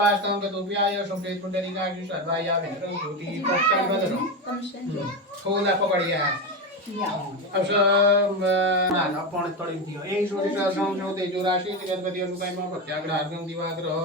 वास्तव में तो भी आया सुप्रीत पुंडरी का जो सर्वाई या विक्रम ज्योति पक्का बदलो थोड़ा पकड़िया अब ना पौने थोड़ी दियो एक छोटी सा जो तेजो राशि गणपति अनुपय में प्रत्याग्रह में दिवाग्रह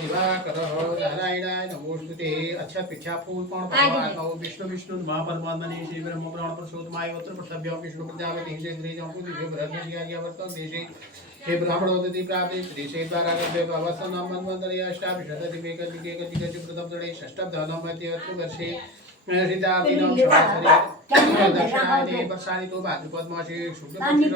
दिवाकर नारायणाय नमोस्तुते अच्छा पिछा फूल पण परमात्मा विष्णु विष्णु महापरमात्मा ने श्री ब्रह्म पुराण पुरुषोत्तमाय वत्र प्रसभ्य विष्णु प्रजापति इंद्रिय जंपु दिव्य ब्रह्म जिया वर्तन देशे हे ब्राह्मणोदति प्राप्ति देशे द्वारा गव्य भवसन मनवंतरे अष्टाभिषदति मेकलिके कलिके प्रथम दणे षष्ठम धनम मध्ये वर्षे सीतापिनं संवत्सरे दक्षिणायने वर्षाणितो भाद्रपद मासे शुक्ल पक्षे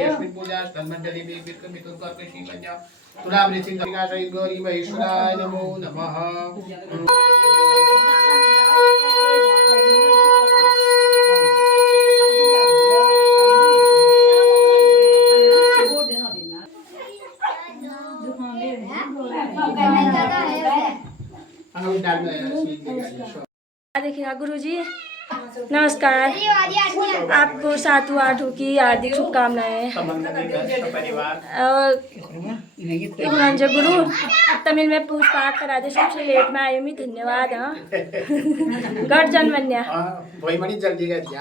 यस्मिन् पूजा तन्मण्डले विक्रमितुं कर्कशी कन्या तुला वृश्चिक सहित गौरी महेश्वराय नमो नमः। देखिए गुरुजी नमस्कार, आपको 7/8 की हार्दिक शुभकामनाएं। और गुरु तमिल में पूछ पाठ करा दे, सबसे लेट में आई हूँ, धन्यवाद। हाँ गढ़ जन्मन्या जल्दी कर दिया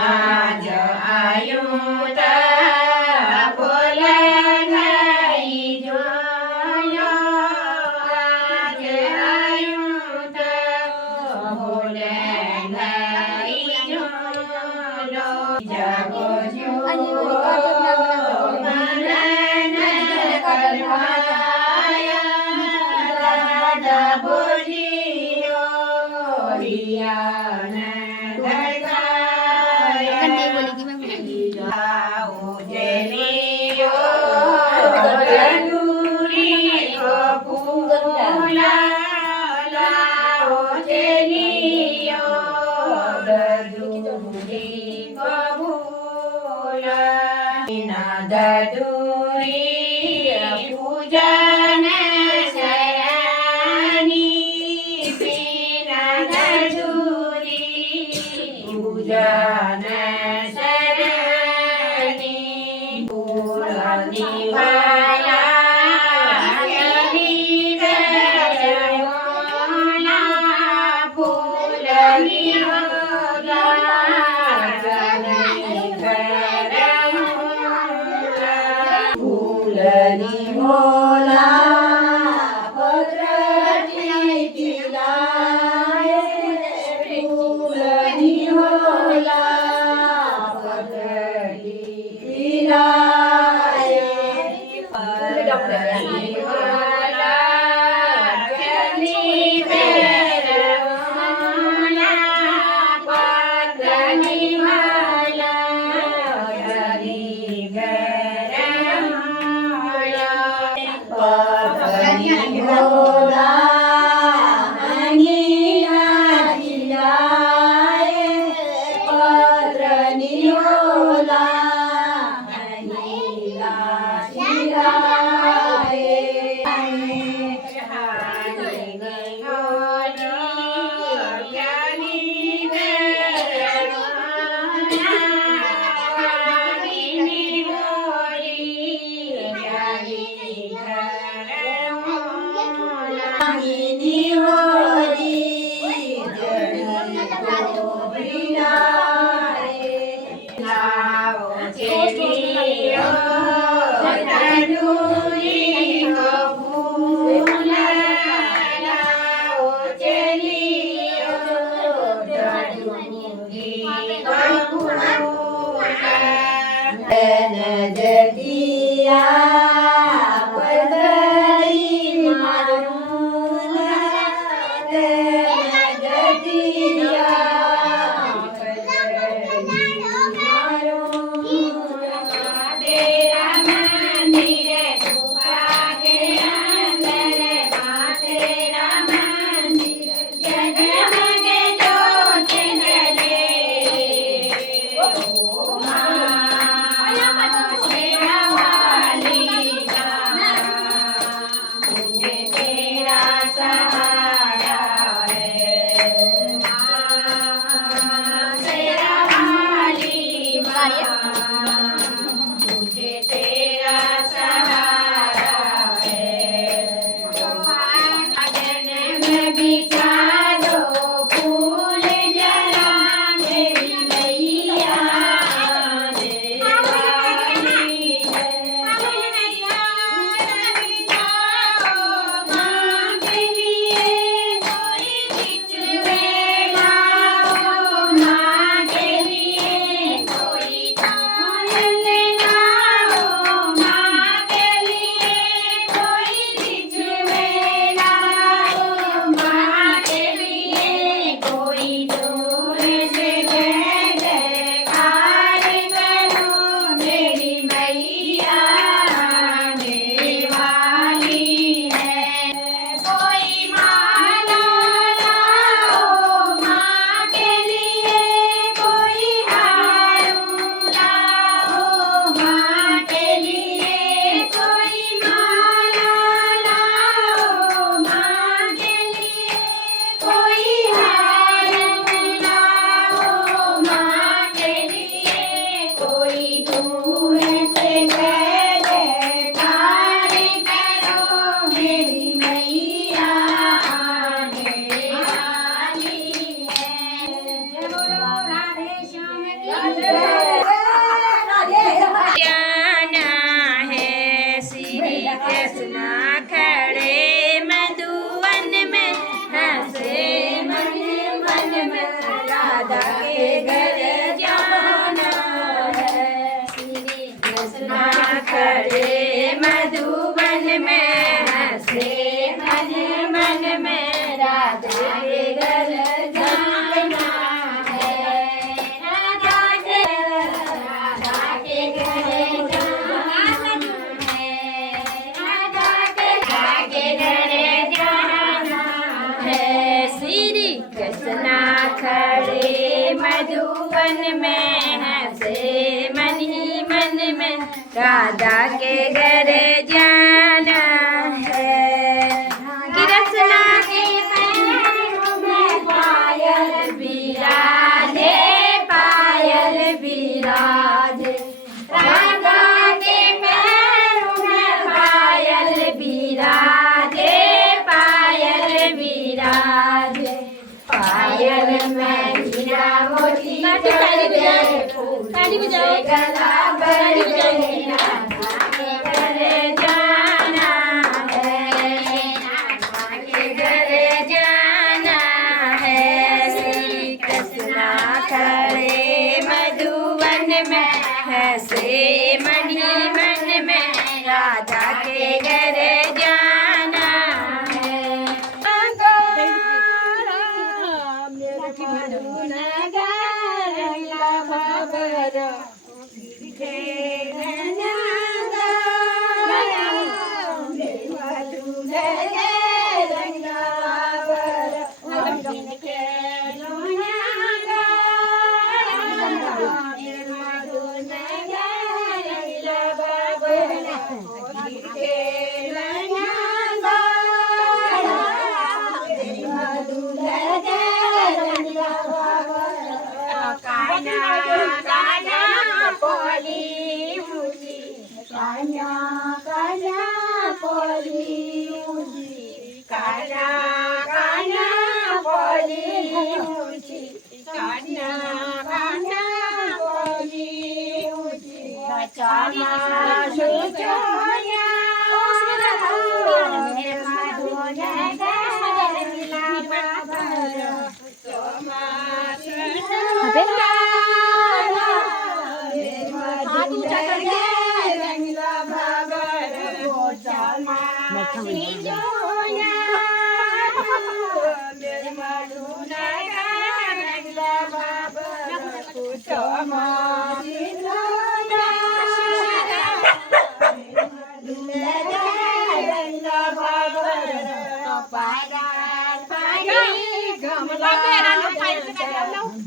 आज आयुं त फूल खाई जोयो आज आयुं त फूल खाई जोयो जगो जो मनन करवाया राधा बोलियो रियान दूरी पूजन सरानी बिना दूरी पूजन सरानी पूरनी वाला चली गयोला पूरनी वाला फूलनी होला पत्रटी तिलाए फूलनी होला पत्रटी तिलाए पत्रटी होला चली बेरवाना कृष्णा खड़े मधुवन में हंसे मन ही मन में राधा के घर जाना है। कृष्णा के पैरों में पायल विराजे, पायल विराजे। राधा के पैरों में पायल विराजे, पायल विराजे। पायल में हीरा मोती ताली बजाओ गला बड़ी राधा के घर जाना है, राधा के घर जाना है। श्री कृष्णा खड़े मधुवन में हंसे मन ही मन में राधा के घर जाना है।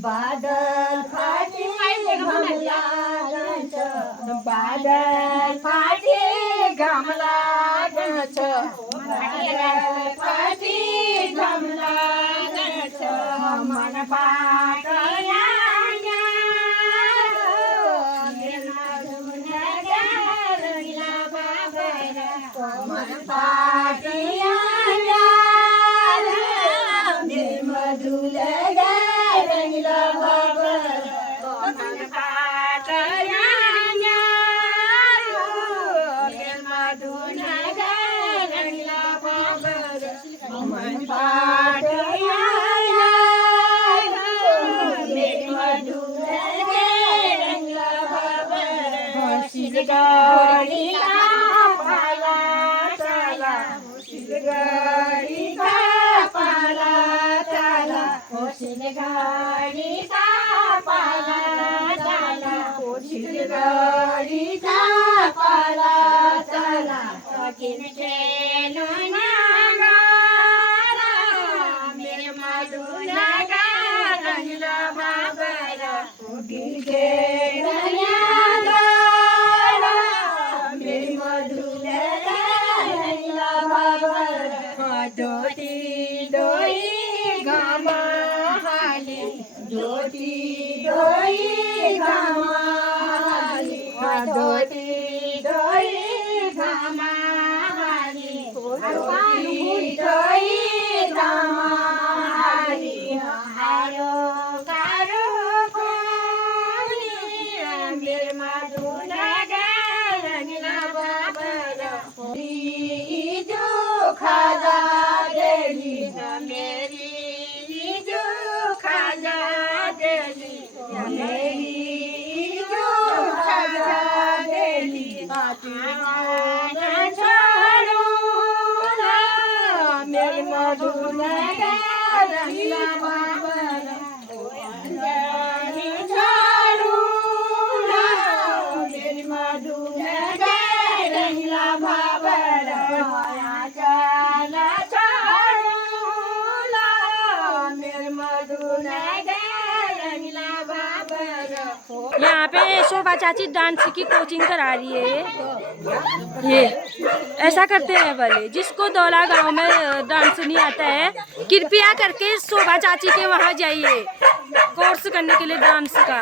बादल फाटे गमला बादल फाटे गमला बादल फाटे गमला मन पाटया मन पाटिया मधुल रंगला बाबर मन पाटया मधुल रंगला बाबर मन पाटया मधुल रंगला बाबर शिरगाड़ी पाला चला शिरगाड़ी का पाला चला शिरगाड़ी का पाला चला शिरगाड़ी का पाला चला किन खेलो नागा मेरे मधु नागा रंगला बाबरा किन खेलो नागा मेरे मधु रंगला बाबरा दोती दोई गामा हाली दोती दोई गामा हाली दोती दोई गामा हाली दोती दोई गामा हाली आयो कारो कोनी मेरे मधु रंगला बाबरा जो खाजा देली मेरी जो खाजा देली मेरी जो खाजा देली छोड़ो ना मेरे मधु रंगला बाबरा छोड़ो ना मेरे मधु रंगला बाबरा चला छोड़ो ना मेरे यहाँ पे शोभा चाची डांस की कोचिंग करा रही है। ये ऐसा करते हैं भले, जिसको दौला गांव में डांस नहीं आता है कृपया करके शोभा चाची के वहाँ जाइए कोर्स करने के लिए डांस का।